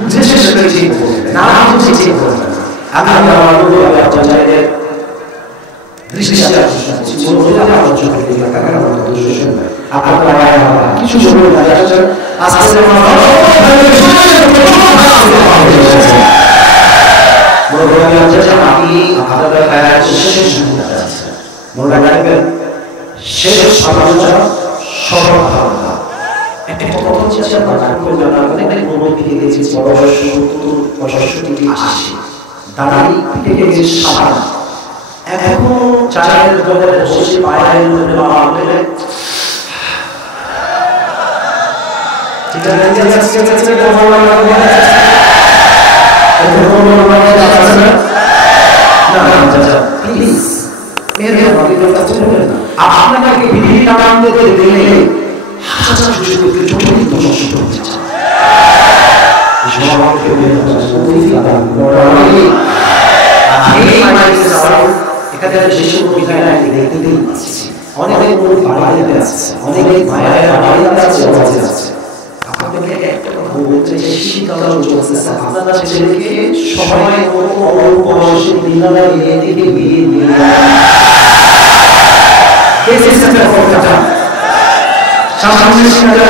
मुझे शक्ल ठीक बोलना ना मुझे ठीक बोलना আমি আমার বন্ধুরা আপনাদের দৃষ্টি আকর্ষণ করছি বলতে আমার জন্য দিকে টাকা আমার দোষ শুনবে আপনারা কিছু বলুন না আসলে আজকে আমরা বন্ধুরা আমি আপনাদের কাছে শেষ শুনতে যাচ্ছি মনে রাখবেন শেষ সমালোচনা সফল ভাবনা একটা কথা হচ্ছে আমরা রাখবো না অনেক মনোযোগ দিয়ে গেছি বয়স 70 65 80 দাঁড়াই থেকে গেছে সাদা এখন চায়ের দোকানে বসে পায়ের মধ্যে বাবা বলে ঠিক আছে প্লিজ মেরে আপনাকে বিধি নাম দিতে দিলে হাজার সুযোগকে চোখে নষ্ট হয়ে যাচ্ছে এখানে যেসব মহিলারা দেখতেই পাচ্ছি অনেক বাড়িতে আছে অনেক মায়ের বাড়িতে আছে আপনাদেরকে একটা কথা বলতে চাই শীতকাল চলছে আপনারা ছেলেকে সময় অল্প বয়সে বিদ্যালয়ে দিয়ে বিয়ে দিয়ে সামনে সিনারে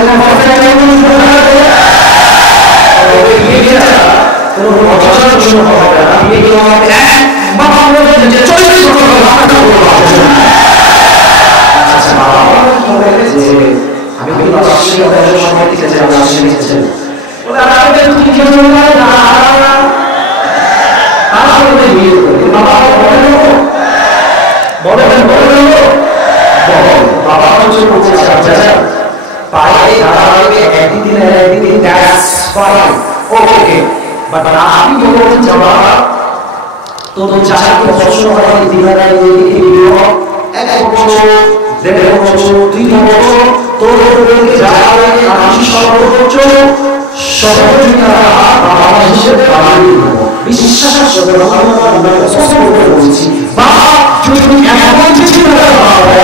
কোনো অচল শুরু হবে না বিয়ে হবে এক বাবা বলে যে 40 বছর বাবা আচ্ছা বাবা বলে যে আমি কিন্তু আসলে ওদের সময় থেকে যে আমি আসলে বলে আমাদের তুমি কি বললে না আসলে বিয়ে করে বাবা বলে বাবা কিছু বলছে আচ্ছা পায়ে দাঁড়াবে একদিন দ্যাটস ফাইন ওকে বাট আপনি বলছেন জবাব তো চাকরি প্রশ্ন হয় দিনারাই দিকে ভিডিও এক বছর দেড় বছর 3 বছর তোর যাবে আমি সর্বোচ্চ সহযোগিতা বাবা হিসেবে পালন করব বিশ্বাস করে আমরা সব বলছি বাবা যদি এমন কিছু হবে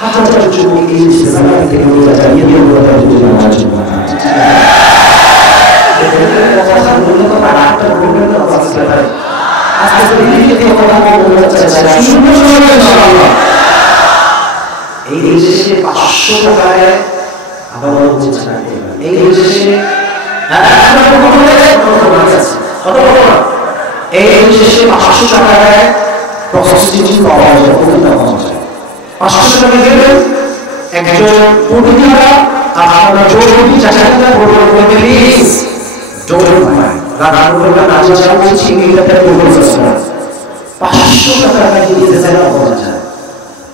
হাজার যুবক এই জায়গা থেকে বলে যায় এই কথা যদি না জন্য কথা বললে তো আরেকটা বলবেন না বাস্তবে আজকে দিকে কথা বলতে চাই সুন্দর সুন্দর ইনশাআল্লাহ এই দেশে 500 টাকায় আবার বলছি না এই দেশে এই দেশে 500 টাকায় প্রসেসিং পাওয়া যায় কোনটা পাওয়া যায় 500 টাকা দেবেন একজন প্রতিদিনা আপনারা জরুরি চাচাটা বলবেন প্লিজ জরুরি ভাই রাত করবেন না যে বলছি এইটা বলবেন 500 টাকা দিয়ে দিতে পাওয়া যায়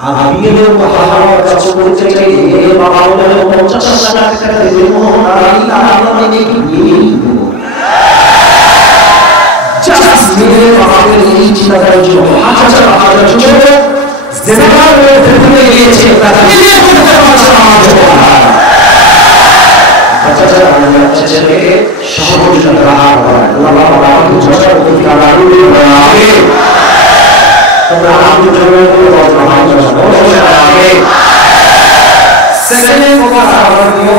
আর বিয়ের মহাভারত কাজ করতে চাই এই বাবা বলে 50 টাকা দেবে মোহন আর আল্লাহ মানে কি বিয়ে জাস্ট মেরে বাবাকে এই চিন্তার জন্য হাজার হাজার জন্য জেনারেল থেকে গিয়েছে তারা বিয়ে করতে পারছে বাচ্চারা আমরা ছেলেকে সহযোগিতা করা আল্লাহ আমাকে জোর করে আল্লাহ আগে তোমরা আমাদের জন্য বলতে আগে সেকেন্ড কথা হলো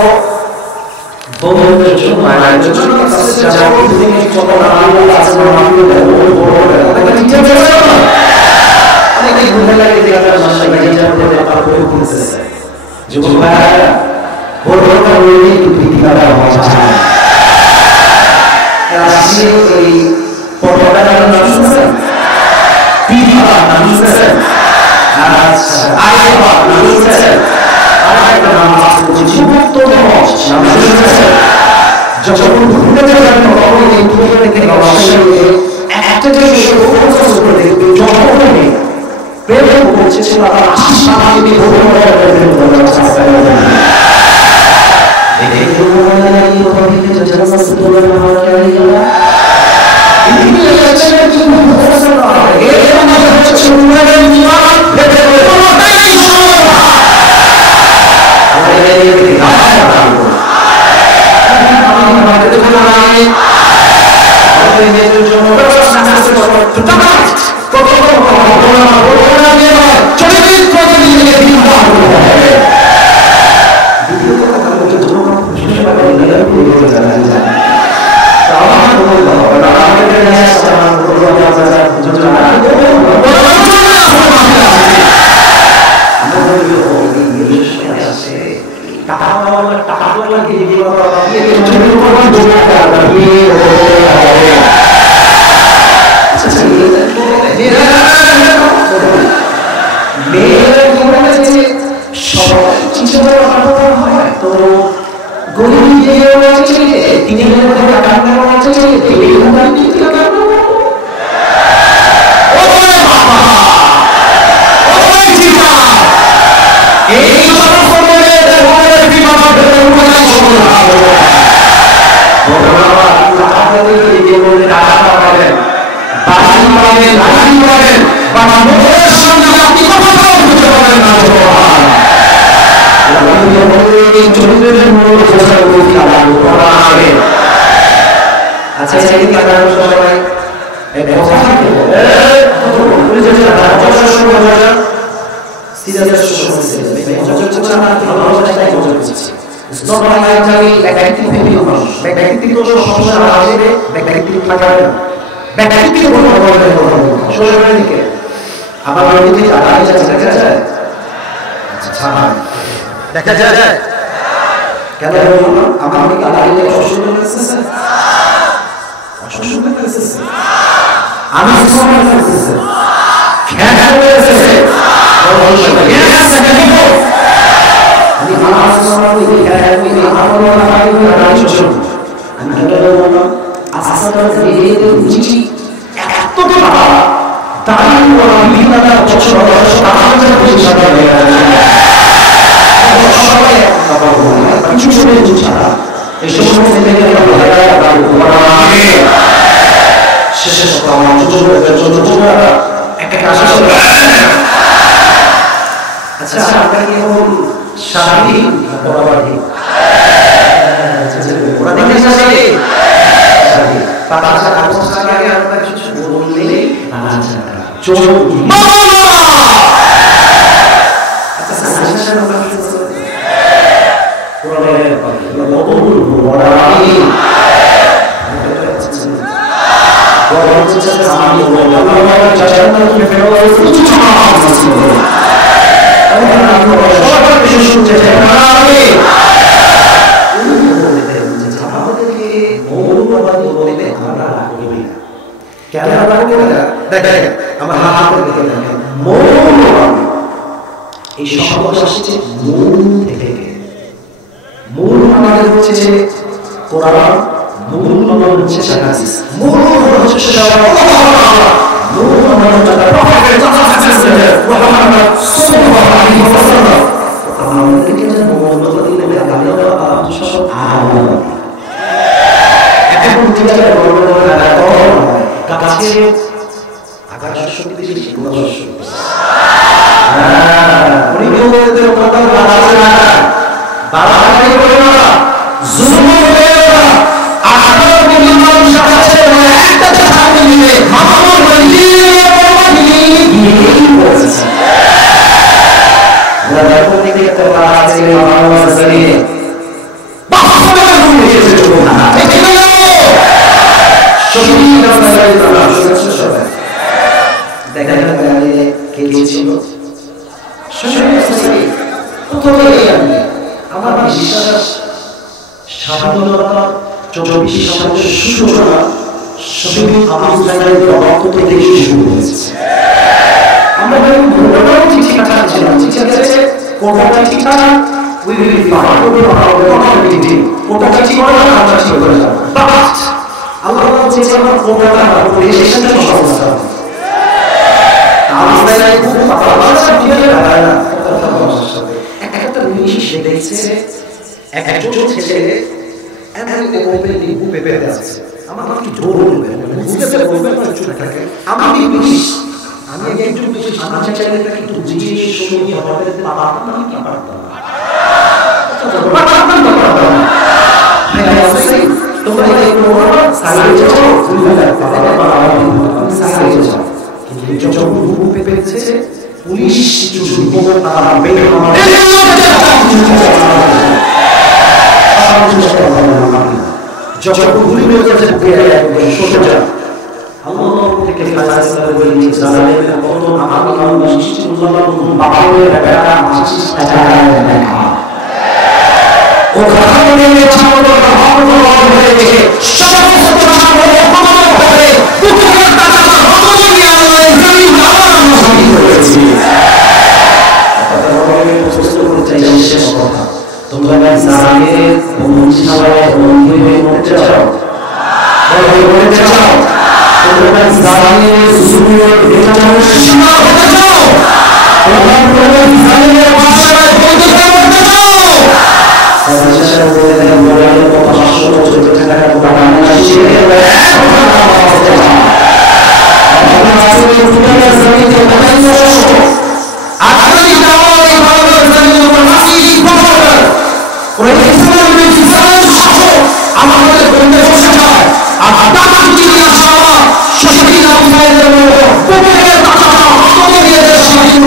বন্ধুদের জন্য আয়োজন কাছে যাও তুমি কত আল্লাহ আছে আমাকে বড় ঠিক আছে অনেকে ঘুরে লাগে যে আপনার মাসে যাওয়ার পরে আপনার করে বলছে যুবক ভাইরা বড়টা বলি বিদ্যাটা হওয়া যায় রাশি এই পড়াটা নাম শুনছেন বিদ্যা নাম শুনছেন আচ্ছা আইবা নাম শুনছেন আরেকটা নাম আছে যুবক তো নাম শুনছেন যখন ঘুরে যাবেন তখন এই দুটো থেকে অবশ্যই একটা যে ফোকাস করে দেখবেন যখন প্রেম করছে সেটা আশীর্বাদ দিয়ে ভরে ভরে দেখা যায় কেন আমার আমি একজন ছেলে এমন ওপেনলি বুকে পেতে আছে, আমার একটু জোর বলবেন, বুঝতে বলবেন না ছোটটাকে, আমি পুলিশ, আমি একজন পুলিশ, আমার ছেলেটাকে একটু বুঝিয়ে শুনিয়ে হবে পারতাম না, কি পারতাম তোমরা এই সাইডে যাও, সাইডে যাও, কিন্তু যখন বুকে পেয়েছে পুলিশ যুবক তারা বের যখন গুলি হয়ে যাচ্ছে সোজা যা আল্লাহ থেকে ফায়সালা করে নিয়ে জালালের কত আমি আল্লাহ সৃষ্টিউল্লাহ বাবারে বেটা আসিস ও খানে ছাওয়া আল্লাহ হয়ে সমস্ত আমল ক্ষমা করে কুকুরের টাকা ক্ষমা করে আল্লাহ জমিন আল্লাহ নবী করেছি তোমরা জালের বংশাবলী বন্ধু হয়ে মরতে চাও, মরতে চাও, তোমরা জালের সুরের বেচারার সীমা হতে চাও, তোমরা জালের বাসায় বন্ধু হয়ে মরতে চাও। সাজাশা বলে মোবাইলের কথা আসল চলতে থাকা বাংলা শিখে হতে চাও। আমরা আসলে পুরো জমিতে বানাইছো আজকে যাও এই ভালো জমিতে বানাইছি খবর ওরে ইসলাম में ইসলাম শাসন আমাদের বন্ধে বসে যায় আর টাকা দিয়ে আসা শহীদ আবু সাইদের বলে টাকা দিয়ে দেশ স্বাধীন